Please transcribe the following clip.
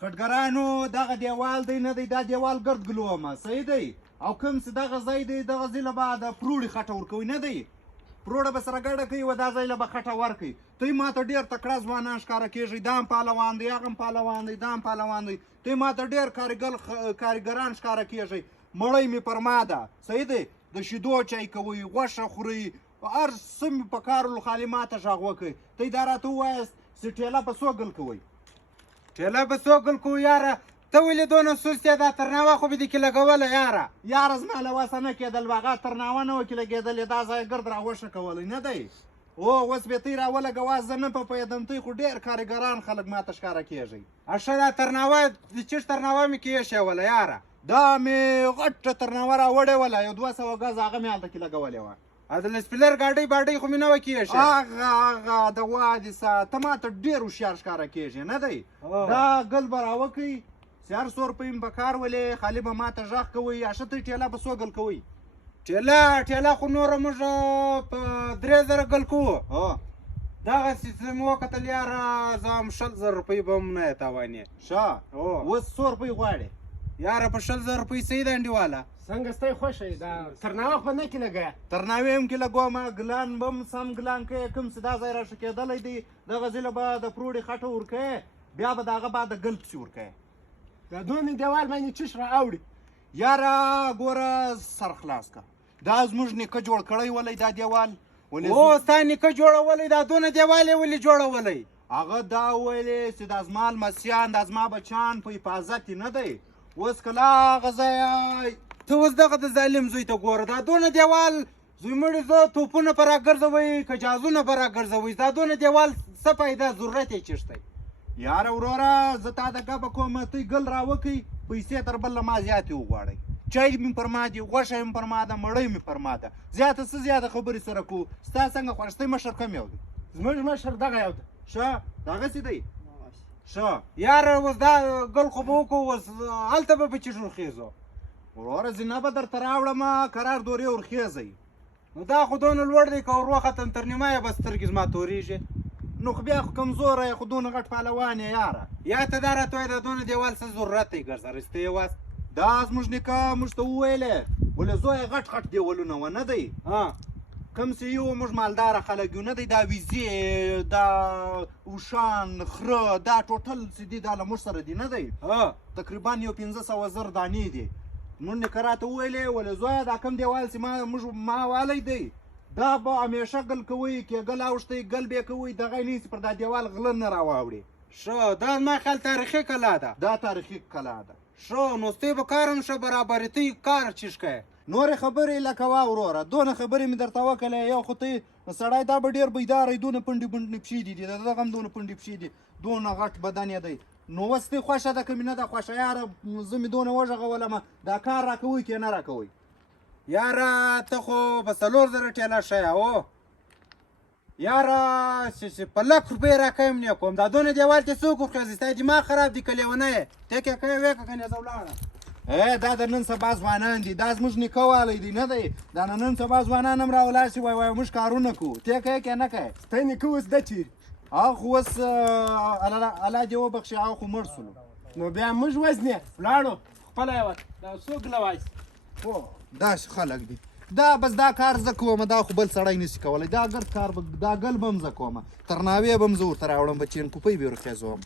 خټګرانو دغه دیوال دی نه دی دا دیوال ګرد ګلومه صحیح دی او کوم چې دغه ځای دی دغه ځای له به د پروړې خټه ورکوي نه دی پروړه به سره ګډه کوي و دا ځای له به خټه ورکوي دوی ما ته ډېر تکړه ځوانان ښکاره کېږي دا هم پهلوان دی هغه هم پهلوان دی دا هم پهلوان دی دوی ما ته ډېر کارګران ښکاره کېږي مړی مې پر ما ده صحیح دی د شیدو چای کوئ غوښه خورئ هر څه مې په کار ول خالي ما ته غږ وکړئ دوی دا راته ووایاست چې ټېله په څو ګل کوئ ټېله په څو ګل کوو یاره ته ولې دونه سست یې دا ترناوه خو به دې کې لګوله یاره زما له وسه نه کېدل به هغه ترناوه نه وه کې لګېدلې دا ځای ګرد راغوښه کولی نه دی اوس بې تی راولګوه زه نه په پوهېدم تی خو ډېر کارګران خلک ما ته ښکاره کېږي ښه دا ترناوه د چیش ترناوه مې کې ایښېوله یاره دا مې غټه ترناوه راوړې وله یو 200 ګزه هغه مې هلته کې لګولې وه د لسپلر ګاډۍ باډۍ خو مې نه وه کې ایښې هغه د وادي سه ته ما ته ډېر هوښیار ښکاره کېږي نه دی دا ګل به راوکئ هر 100 روپۍ مې په کار ولې خالي به ما ته غږ کوئ یا ښه ته ټېله به څو ګل کوئ ټېله خو نوره موږ په 3000 ګل کوو دغسې چې مې وکتل یاره زه هم 100,000 روپۍ به هم نه یې تاوانې ښه اوس 100 روپۍ غواړې یاره په 100,000 روپۍ صحیح ده انډیواله څنګه ستی خوښه یې دا ترناوه خو نه کې لګوه ترناوې هم کې لګوم ګلان به هم سم ګلان کوې کوم چې دا ځای راښه کېدلی دی دغه ځای له به د پروړې خټه ورکوې بیا به د هغه بعد د ګل پسې ورکوې دا دونې دیوال باندې چش را اوړي یاره ګوره سر خلاص که دا زموږ نیکه جوړ کړی ولی دا دیوال او ستا نیکه جوړولی دا دونه دیوال یې ولې جوړولی هغه دا ویلې چې دا زما لمسیان دا زما بچیان په حفاظت یې نه دی اوس که لا هغه ځای ته اوس دغه د ظالم زوی ته ګوره دا دونه دیوال زوی مړي زه توپونه به راګرځوئ که جازونه به راګرځوئ دا دونه دیوال څه پیدا ضرورت یې چېشتی یاره وروره زه تا د ګپه کوم ته ګل راوکئ پیسې تر بل له ما زیاتې وغواړئ چای مې پر ما دي غوښه مې پر ما ده مړۍ مې پر ما ده زیاته څه زیاته خبرې سره کوو ستا څنګه خوښ دی مشر کوم یو دی زموږ مشر دغه یو ده ښه دغسې دی ښه یاره اوس دا ګل خو به وکړو اوس هلته به په چیښو خیزو وروره زینه به درته راوړم قرار دورې ورخیزئ نو دا خو دونه لوړ دی که ور وختم تر نیمه یې به سترګې زما تورېږي نو خو بیا خو کمزوره یې خو دونه غټ پهلوان یې یاره یا ته دا راته وایې د دونه دیوال څه ضرورت دی ګرځه رښتیا یې واست دا زموږ نیکه موږ ته وویلې ولې زویه غټ غټ دیوالونه وه نه دی کوم چې یو موږ مالداره خلک یو نه دی دا ویزې دا اوښان خره دا ټوټل چې دي دا له موږ سره دي نه دی تقریبا یو 500,000 دانې دي موږ نیکه راته وویلې ولې زویه دا کوم دیوال چې ما والی دی دا به همیشه ګل کوئ که ګل اوښتی ګل بې کوئ دغه نه چې پر دا دیوال غله نه راواوړي ښه دا زما خیال تاریخي کلا ده دا تاریخي کلا ده ښه نو ستی به کار هم ښه برابرې ته کار چیش کوې نورې خبرې لکه وا وروره دونه خبرې مې درته وکړلې یو خو ته سړی دا به ډېر بیداره دونه پنډې پنډې پښې دي د دغه هم دونه پنډې پښې دي دونه غټ بدن یې دی نو اوس دې خوښه ده که مې نه ده خوښه یاره زه مې دونه وغږولم دا کار راکوئ که نه راکوئ یاره ته خو په 4,000 ټېله ښه او یاره چې په 1,00,000 روپۍ راکوې نه کوم دا دونه دیوال ته څوک وخېږي ستا دماغ خراب دي که لیونی یې ټیک یې کوې ویې که کنې زه ولاړم دا د نن سبا ځوانان دي دا زموږ نیکه والی دی نه دی دا نن سبا ځوانان هم راولاړ شي وایي موږ کارونه کوو ټیک یې که نه کوې ستی نیکه اوس ده چیرې هغه خو اوس الله دې وبخښي هغه خو مړ سولو نو بیا موږ وزنې ولاړو خپله یې دا څوک لوایي هو داسې خلک دي دا بس دا کار زه کوم دا خو بل سړی نشي کولی دا ګرد کار دا ګل به هم زه کوم ترناوې به هم زه ورته راوړم بچین کوپۍ به یې ورخېزوم